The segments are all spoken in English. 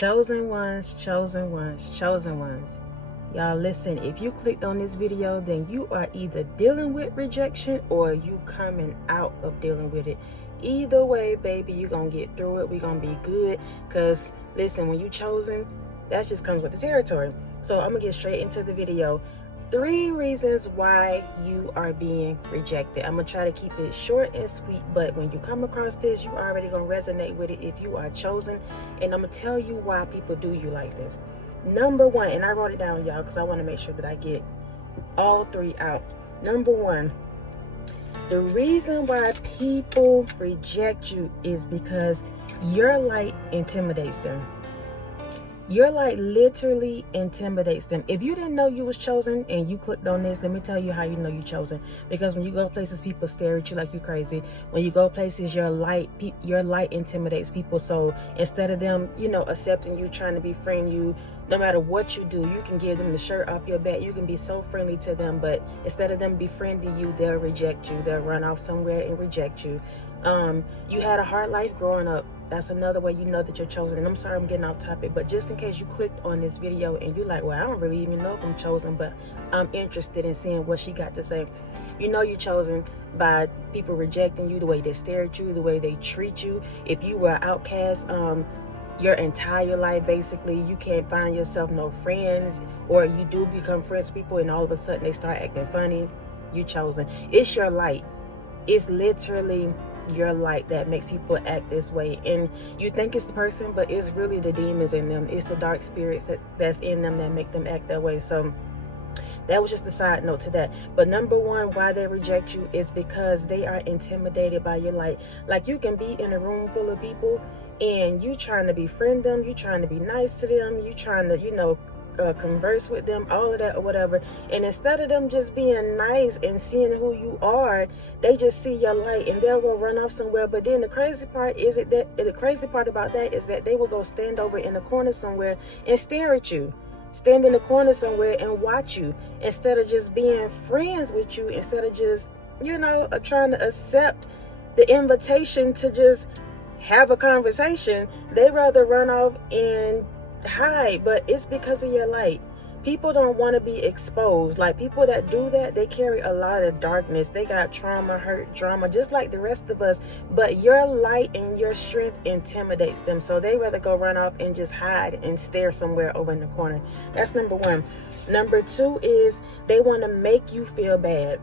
Chosen ones, chosen ones, chosen ones. Y'all listen, if you clicked on this video, then you are either dealing with rejection or you coming out of dealing with it. Either way, baby, you're gonna get through it. We're gonna be good. Cause listen, when you chosen, that just comes with the territory. So I'm gonna get straight into the video. 3 reasons why you are being rejected. I'm gonna try to keep it short and sweet, but when you come across this, you already gonna resonate with it if you are chosen. And I'm gonna tell you why people do you like this. Number 1, and I wrote it down, y'all, because I want to make sure that I get all 3 out. Number 1, the reason why people reject you is because your light intimidates them. Your light literally intimidates them. If you didn't know you was chosen and you clicked on this, let me tell you how you know you're chosen. Because when you go places, people stare at you like you're crazy. When you go places, your light intimidates people. So instead of them, accepting you, trying to befriend you, no matter what you do, you can give them the shirt off your back. You can be so friendly to them, but instead of them befriending you, they'll reject you. They'll run off somewhere and reject you. You had a hard life growing up. That's another way you know that you're chosen. And I'm sorry I'm getting off topic, but just in case you clicked on this video and you're like, well, I don't really even know if I'm chosen, but I'm interested in seeing what she got to say. You know you're chosen by people rejecting you, the way they stare at you, the way they treat you. If you were an outcast your entire life, basically, you can't find yourself no friends, or you do become friends with people and all of a sudden they start acting funny, you chosen. It's your light. It's literally your light that makes people act this way, and you think it's the person, but it's really the demons in them. It's the dark spirits that's in them that make them act that way. So that was just a side note to that. But number 1, why they reject you is because they are intimidated by your light. Like, you can be in a room full of people and you trying to befriend them, you trying to be nice to them, you trying to converse with them, all of that or whatever, and instead of them just being nice and seeing who you are, they just see your light and they'll go run off somewhere. But then the crazy part about that is that they will go stand over in the corner somewhere and stare at you, stand in the corner somewhere and watch you, instead of just being friends with you, instead of just trying to accept the invitation to just have a conversation. They rather run off and hide. But it's because of your light. People don't want to be exposed. Like, people that do that, they carry a lot of darkness. They got trauma, hurt, drama, just like the rest of us. But your light and your strength intimidates them, so they rather go run off and just hide and stare somewhere over in the corner. That's number 1. Number 2 is they want to make you feel bad.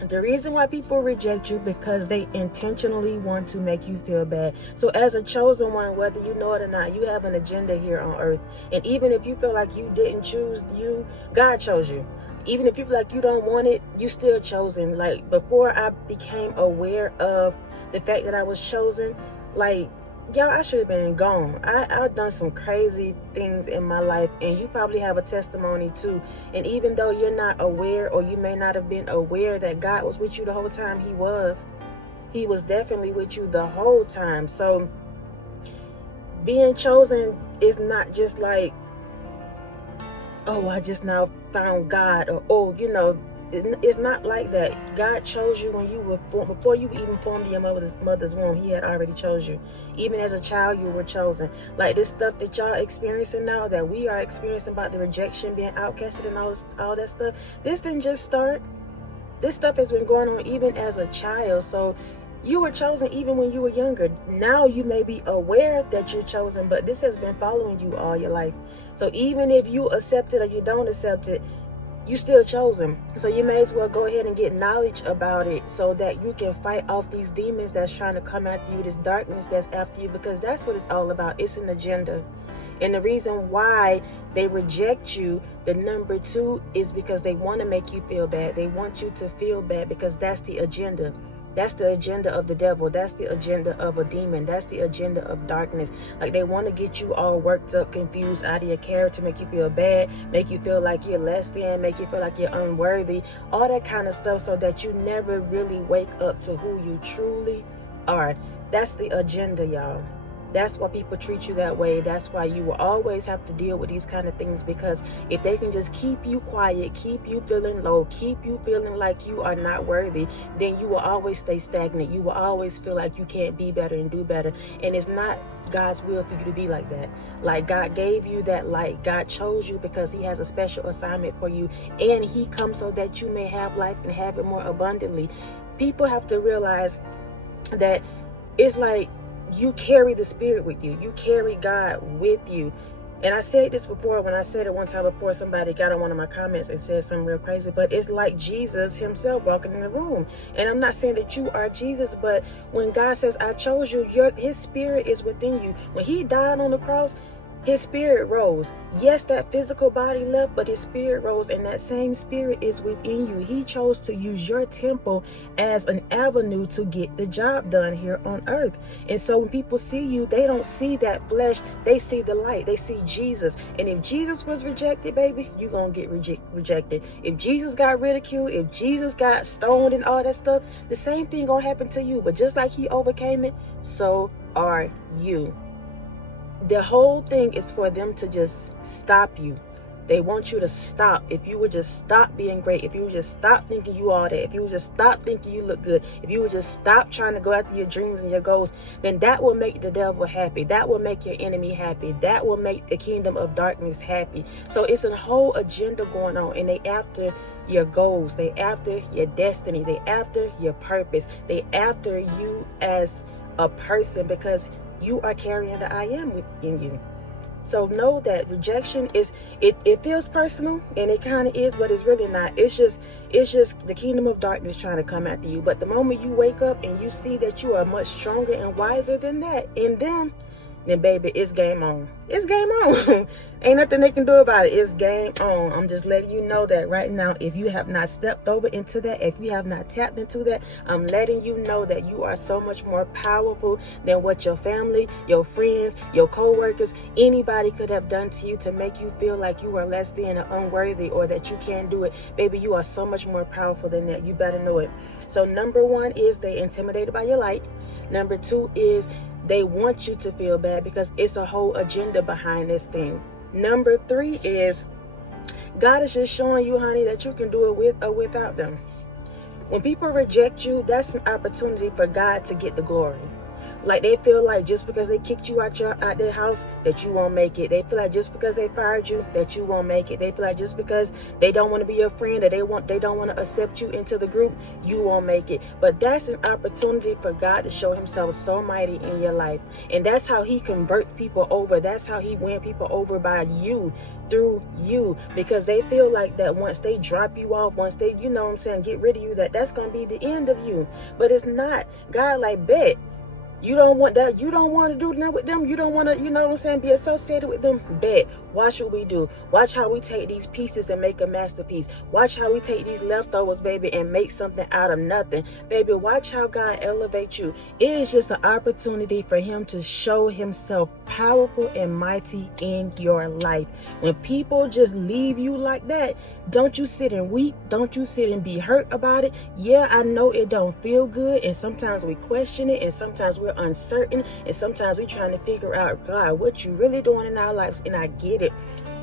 The reason why people reject you, because they intentionally want to make you feel bad. So as a chosen one, whether you know it or not, you have an agenda here on earth. And even if you feel like you didn't choose you, God chose you. Even if you feel like you don't want it, you still chosen. Like, before I became aware of the fact that I was chosen, like, y'all, I should have been gone. I've done some crazy things in my life, and you probably have a testimony too. And even though you're not aware, or you may not have been aware that God was with you the whole time, He was definitely with you the whole time. So being chosen is not just like, oh, I just now found God, or it's not like that. God chose you when you were before you even formed in your mother's womb. He had already chose you. Even as a child, you were chosen. Like, this stuff that y'all experiencing now, that we are experiencing about the rejection, being outcasted and all that stuff, this didn't just start. This stuff has been going on even as a child. So you were chosen even when you were younger. Now you may be aware that you're chosen, but this has been following you all your life. So even if you accept it or you don't accept it, you still chosen. So you may as well go ahead and get knowledge about it, so that you can fight off these demons that's trying to come after you, this darkness that's after you, because that's what it's all about. It's an agenda. And the reason why they reject you, the number 2, is because they want to make you feel bad. They want you to feel bad, because that's the agenda. That's the agenda of the devil. That's the agenda of a demon. That's the agenda of darkness. Like, they want to get you all worked up, confused, out of your character, make you feel bad, make you feel like you're less than, make you feel like you're unworthy, all that kind of stuff, so that you never really wake up to who you truly are. That's the agenda, y'all. That's why people treat you that way. That's why you will always have to deal with these kind of things, because if they can just keep you quiet, keep you feeling low, keep you feeling like you are not worthy, then you will always stay stagnant. You will always feel like you can't be better and do better. And it's not God's will for you to be like that. Like, God gave you that light. God chose you because he has a special assignment for you, and he comes so that you may have life and have it more abundantly. People have to realize that it's like you carry the Spirit with you. You carry God with you. And I said this before, when I said it one time before, somebody got on one of my comments and said something real crazy, but it's like Jesus himself walking in the room. And I'm not saying that you are Jesus, but when God says, I chose you, his Spirit is within you. When he died on the cross, his spirit rose. Yes, that physical body left, but his spirit rose, and that same spirit is within you. He chose to use your temple as an avenue to get the job done here on earth. And so when people see you, they don't see that flesh. They see the light. They see Jesus. And if Jesus was rejected, baby, you're going to get rejected. If Jesus got ridiculed, if Jesus got stoned and all that stuff, the same thing going to happen to you. But just like he overcame it, so are you. The whole thing is for them to just stop you. They want you to stop. If you would just stop being great, if you would just stop thinking you all that, if you would just stop thinking you look good, if you would just stop trying to go after your dreams and your goals, then that will make the devil happy. That will make your enemy happy. That will make the kingdom of darkness happy. So it's a whole agenda going on, and they after your goals. They after your destiny. They after your purpose. They after you as a person, because you are carrying the I am within you. So know that rejection is, it feels personal, and it kind of is, but it's really not. It's just the kingdom of darkness trying to come after you. But the moment you wake up and you see that you are much stronger and wiser than that in them, then baby, it's game on. It's game on. Ain't nothing they can do about it. It's game on. I'm just letting you know that right now. If you have not stepped over into that, if you have not tapped into that, I'm letting you know that you are so much more powerful than what your family, your friends, your co-workers, anybody could have done to you to make you feel like you are less than or unworthy, or that you can't do it. Baby, you are so much more powerful than that. You better know it. So number one is they intimidated by your light. Number two is they want you to feel bad, because it's a whole agenda behind this thing. Number three is God is just showing you, honey, that you can do it with or without them. When people reject you, that's an opportunity for God to get the glory. Like, they feel like just because they kicked you out their house that you won't make it. They feel like just because they fired you that you won't make it. They feel like just because they don't want to be your friend, that they don't want to accept you into the group, you won't make it. But that's an opportunity for God to show himself so mighty in your life. And that's how he converts people over. That's how he wins people over, by you, through you, because they feel like that once they drop you off, once they, you know what I'm saying, get rid of you, that's going to be the end of you. But it's not. God, like, bet. You don't want that. You don't want to do that with them. You don't want to, you know what I'm saying, be associated with them. Bet. Watch what we do. Watch how we take these pieces and make a masterpiece. Watch how we take these leftovers, baby, and make something out of nothing. Baby, watch how God elevates you. It is just an opportunity for him to show himself powerful and mighty in your life. When people just leave you like that, don't you sit and weep. Don't you sit and be hurt about it. Yeah, I know it don't feel good, and sometimes we question it, and sometimes we're uncertain, and sometimes we're trying to figure out, God, what you really doing in our lives. And I get it.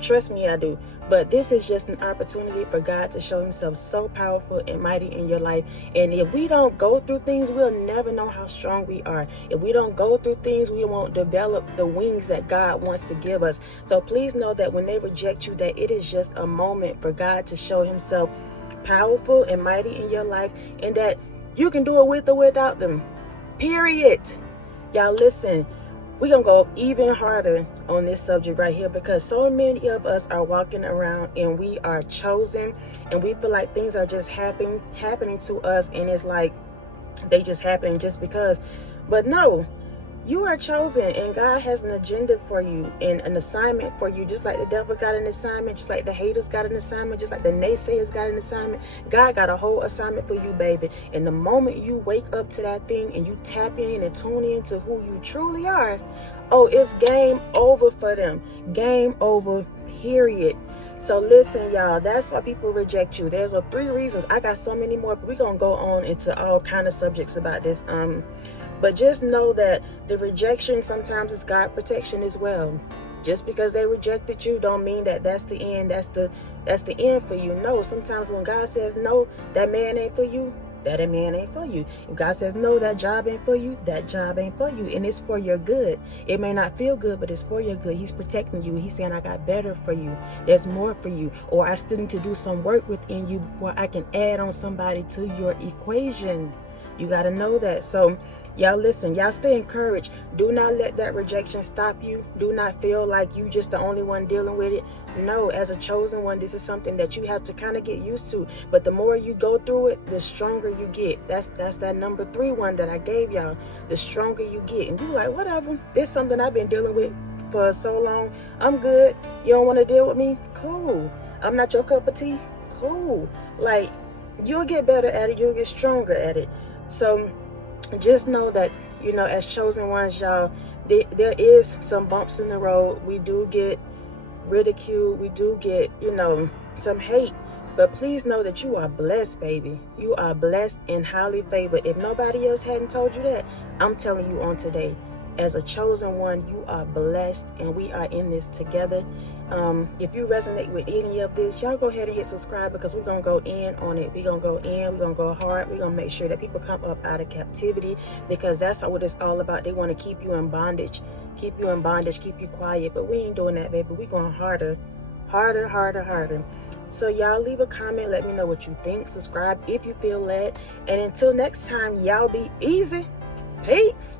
Trust me, I do. But this is just an opportunity for God to show himself so powerful and mighty in your life. And if we don't go through things, we'll never know how strong we are. If we don't go through things, we won't develop the wings that God wants to give us. So please know that when they reject you, that it is just a moment for God to show himself powerful and mighty in your life, and that you can do it with or without them. Period. Y'all, listen. We're going to go even harder on this subject right here, because so many of us are walking around and we are chosen, and we feel like things are just happening to us, and it's like they just happen just because. But no, you are chosen, and God has an agenda for you and an assignment for you, just like the devil got an assignment, just like the haters got an assignment, just like the naysayers got an assignment. God got a whole assignment for you, baby. And the moment you wake up to that thing and you tap in and tune in to who you truly are, oh, it's game over for them. Game over, period. So listen, y'all, that's why people reject you. There's 3 reasons. I got so many more, but we're going to go on into all kind of subjects about this. But just know that the rejection sometimes is God protection as well. Just because they rejected you don't mean that that's the end. That's the end for you. No, sometimes when God says no, that man ain't for you, that man ain't for you. If God says no, that job ain't for you, that job ain't for you. And it's for your good. It may not feel good, but it's for your good. He's protecting you. He's saying, I got better for you. There's more for you. Or I still need to do some work within you before I can add on somebody to your equation. You got to know that. So y'all listen, y'all stay encouraged. Do not let that rejection stop you. Do not feel like you just the only one dealing with it. No, as a chosen one, this is something that you have to kind of get used to. But the more you go through it, the stronger you get. That's that number 3 one that I gave y'all. The stronger you get. And you like, whatever. This is something I've been dealing with for so long. I'm good. You don't want to deal with me? Cool. I'm not your cup of tea? Cool. Like, you'll get better at it. You'll get stronger at it. So just know that, you know, as chosen ones, y'all, there is some bumps in the road. We do get ridiculed. We do get, you know, some hate. But please know that you are blessed, baby. You are blessed and highly favored. If nobody else hadn't told you that, I'm telling you on today. As a chosen one, you are blessed, and we are in this together. If you resonate with any of this, y'all go ahead and hit subscribe, because we're going to go in on it. We're going to go in. We're going to go hard. We're going to make sure that people come up out of captivity, because that's what it's all about. They want to keep you in bondage, keep you quiet. But we ain't doing that, baby. We're going harder, harder, harder, harder. So y'all leave a comment. Let me know what you think. Subscribe if you feel led. And until next time, y'all be easy. Peace.